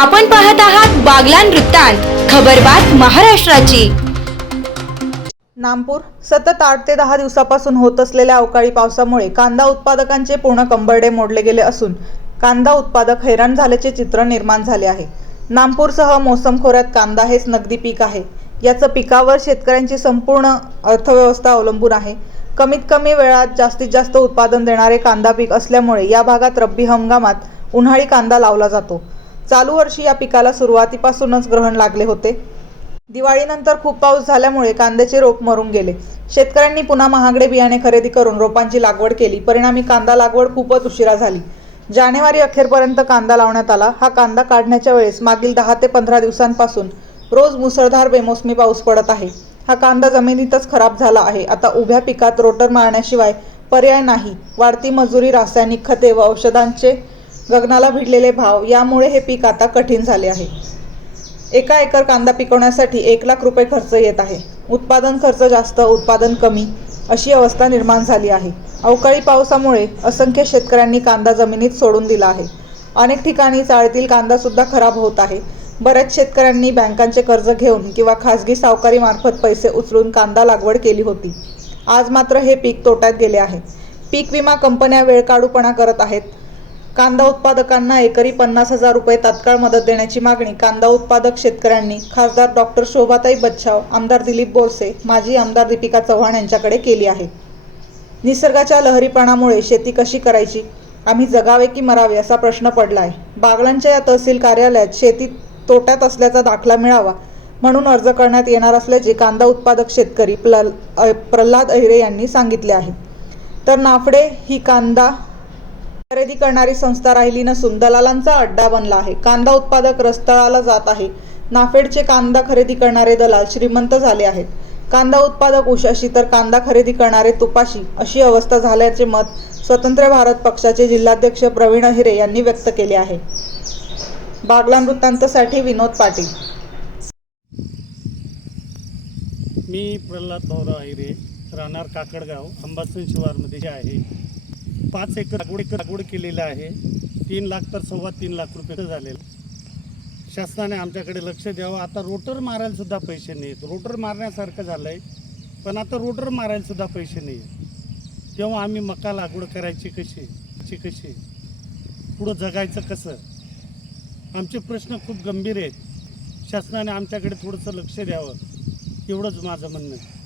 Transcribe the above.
आपण पाहत आहात बागलान वृत्तांत खबरबात महाराष्ट्राची. नामपूर सतत आठ ते दहा दिवसापासून होत असलेल्या अवकाळी पावसामुळे कांदा उत्पादकांचे पूर्ण कंबरडे मोडले गेले असून कांदा उत्पादक हैराण झाल्याचे चित्र निर्माण झाले आहे. नामपूरसह मोसम खोऱ्यात कांदा हेच नगदी पीक आहे. याचं पिकावर शेतकऱ्यांची संपूर्ण अर्थव्यवस्था अवलंबून आहे. कमीत कमी वेळात जास्तीत जास्त उत्पादन देणारे कांदा पीक असल्यामुळे या भागात रब्बी हंगामात उन्हाळी कांदा लावला जातो. चालू वर्षी या पिकाला सुरुवातीपासूनच ग्रहण लागले होते. दिवाळीनंतर खूप पाऊस झाल्यामुळे कांद्याचे रोप मरून गेले. शेतकऱ्यांनी पुन्हा महागडे बियाणे खरेदी करून रोपांची लागवड केली. परिणामी कांदा लागवड खूपच उशिरा झाली. जानेवारी अखेरपर्यंत कांदा लावण्यात आला. हा कांदा काढण्याच्या वेळेस मागील दहा ते पंधरा दिवसांपासून रोज मुसळधार बेमोसमी पाऊस पडत आहे. हा कांदा जमिनीतच खराब झाला आहे. आता उभ्या पिकात रोटर मारण्याशिवाय पर्याय नाही. वाढती मजुरी रासायनिक खते व औषधांचे गगनाला भिडलेले भाव यामुळे हे पीक आता कठीण झाले आहे. एका एकर कांदा पिकवण्यासाठी एक लाख रुपये खर्च येत आहे. उत्पादन खर्च जास्त उत्पादन कमी अशी अवस्था निर्माण झाली आहे. अवकाळी पावसामुळे असंख्य शेतकऱ्यांनी कांदा जमिनीत सोडून दिला आहे. अनेक ठिकाणी चाळीतील कांदासुद्धा खराब होत आहे. बऱ्याच शेतकऱ्यांनी बँकांचे कर्ज घेऊन किंवा खाजगी सावकारीमार्फत पैसे उचलून कांदा लागवड केली होती. आज मात्र हे पीक तोट्यात गेले आहे. पीक विमा कंपन्या वेळकाढूपणा करत आहेत. कांदा उत्पादकांना एकरी पन्नास हजार रुपये तात्काळ मदत देण्याची मागणी कांदा उत्पादक शेतकऱ्यांनी खासदार डॉक्टर शोभाताई बच्छाव आमदार दिलीप बोरसे माजी आमदार दीपिका चव्हाण यांच्याकडे केली आहे. निसर्गाच्या लहरीपणामुळे शेती कशी करायची? आम्ही जगावे की मरावे असा प्रश्न पडला आहे बागलांच्या या तहसील कार्यालयात शेती तोट्यात असल्याचा दाखला मिळावा म्हणून अर्ज करण्यात येणार असल्याचे कांदा उत्पादक शेतकरी प्ल प्रल्हाद अहिरे यांनी सांगितले आहे. तर नाफडे ही कांदा खरेदी करणारी संस्था राहिली नसून दलालांचा अड्डा बनला आहे. कांदा उत्पादक रस्तळाला जात आहे. नाफेडचे कांदा खरेदी करणारे दलाल श्रीमंत झाले आहेत. कांदा उत्पादक उशाशी तर कांदा खरेदी करणारे तुपाशी अशी अवस्था झाल्याचे मत स्वतंत्र भारत पक्षाचे जिल्हाध्यक्ष प्रवीण अहिरे यांनी व्यक्त केले आहे. बागला वृत्तांतसाठी विनोद पाटील. मी प्रल्हाद भाऊराव अहिरे राहणार काकडगाव अंबासन शिवारमध्ये जे आहे. पाच एकर लागवड लागवड केलेलं आहे. तीन लाख तर सव्वा तीन लाख रुपये झालेलं शासनाने आमच्याकडे लक्ष द्यावं. आता रोटर मारायला सुद्धा पैसे नाहीत. रोटर मारण्यासारखं झालं आहे पण आता रोटर मारायला सुद्धा पैसे नाही आहेत तेव्हा आम्ही मका लागवड करायची कशी? ची कशी? पुढं जगायचं कसं? आमचे प्रश्न खूप गंभीर आहेत. शासनाने आमच्याकडे थोडंसं लक्ष द्यावं. एवढंच माझं म्हणणं आहे.